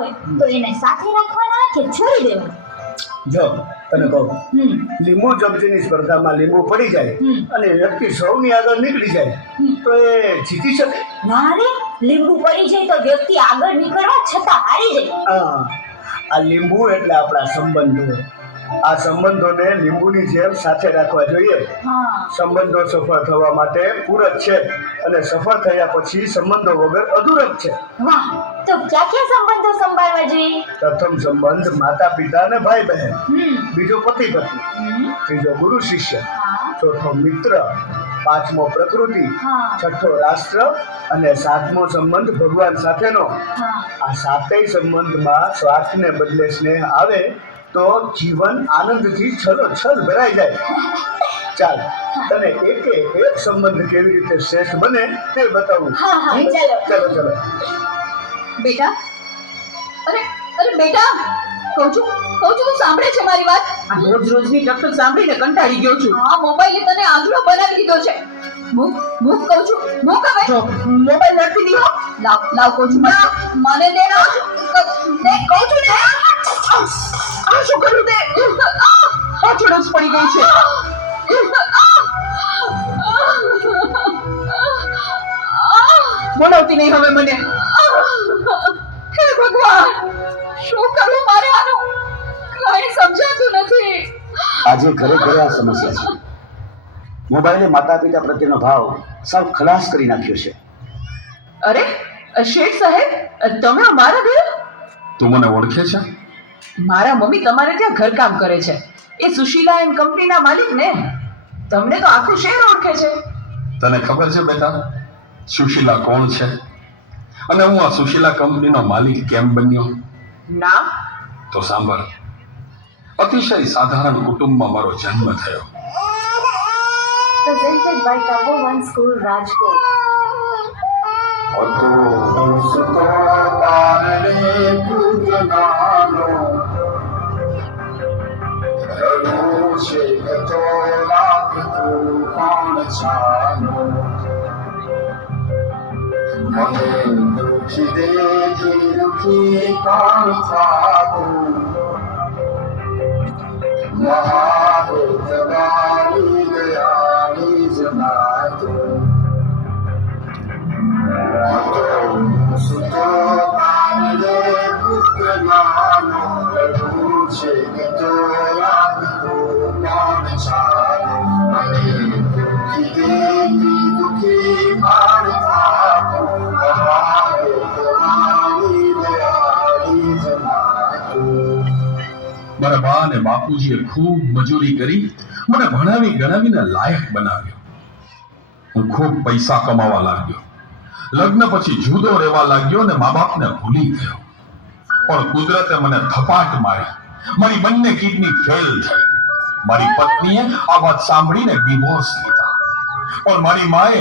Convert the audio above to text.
હોય તો એને સાથે રાખવાના કે છોડી દેવાના? જો તને કહું, હમ લીંબુ ચમચીની સ્પર્ધામાં લીંબુ પડી જાય અને વ્યક્તિ સૌની આગળ નીકળી જાય તો એ જીતી શકે? ના રે, લીંબુ પડી જાય તો વ્યક્તિ આગળ નીકળવા છતાં હારી જાય. આ લીંબુ એટલે આપણા સંબંધો. આ સંબંધોને લીંબુની જેમ સાથે રાખવા જોઈએ. હા સંબંધો સફળ થવા માટે પૂરક છે અને સફળ થયા પછી સંબંધો વગર અધૂરક છે. વાહ, તો ક્યાં સંબંધો સંભાળવા જોઈએ? પ્રથમ સંબંધ માતા પિતા અને ભાઈ બહેન, બીજો પતિ પત્ની, હમ ત્રીજો ગુરુ શિષ્ય, હા ચોથો મિત્ર, પાંચમો પ્રકૃતિ, હા છઠ્ઠો રાષ્ટ્ર અને સાતમો સંબંધ ભગવાન સાથેનો. હા આ સાતેય સંબંધમાં સ્વાર્થને બદલે સ્નેહ આવે તો જીવન આનંદથી છલોછલ ભરાઈ જાય. ચાલ, તને એકે એક સંબંધ કેવી રીતે શ્રેષ્ઠ બને તે બતાવું. હા, હા, ચાલો. ચલો ચલો. બેટા, અરે અરે બેટા, કહું છું તું સાંભળે છે મારી વાત? આ રોજની ટકટક સાંભળીને કંટાળી ગયો છું. આ મોબાઈલે તને આંધળો બનાવી દીધો છે. મૂક કહું છું, મૂક હવે. જો મોબાઈલ નથી દીધો, લાવ કહું છું, મને દે ના. દે કહું છું ને. આ શું કર્યું તે? આ ચડસ પડી ગઈ છે. બોલાવતી નહીં હવે મને. હે ભગવાન, શું કરું મારે આનું? કાંઈ સમજાતું નથી. આજે ઘરે ઘરે આ સમસ્યા છે. મોબાઈલે માતા પિતા પ્રત્યેનો ભાવ સાવ ખલાસ કરી નાખ્યો છે. અરે શેઠ સાહેબ, તમે અમારા ઘરે? તું મને ઓળખે છે? મારા મમ્મી તમારે ત્યાં ઘરકામ કરે છે. એ સુશીલા એન્ડ કંપનીના માલિક ને. તમને તો આખું શહેર ઓળખે છે. તને ખબર છે બેટા સુશીલા કોણ છે અને હું આ સુશીલા કંપનીનો માલિક કેમ બન્યો? ના. તો સાંભળ. અતિશય સાધારણ કુટુંબમાં મારો જન્મ થયો. presented by Tabo One School, Rajkot. મારા બા અને બાપુજીએ ખૂબ મજૂરી કરી મને ભણાવી ગણાવીને લાયક બનાવ્યો. હું ખૂબ પૈસા કમાવા લાગ્યો. લગ્ન પછી જુદો રહેવા લાગ્યો અને મા બાપને ભૂલી ગયો. પણ કુદરતે મને થપાટ મારી. મારી બંને કિડની ફેલ થઈ. મારી પત્નીએ આ વાત સાંભળીને ડિવોર્સ લીધા. પણ મારી માએ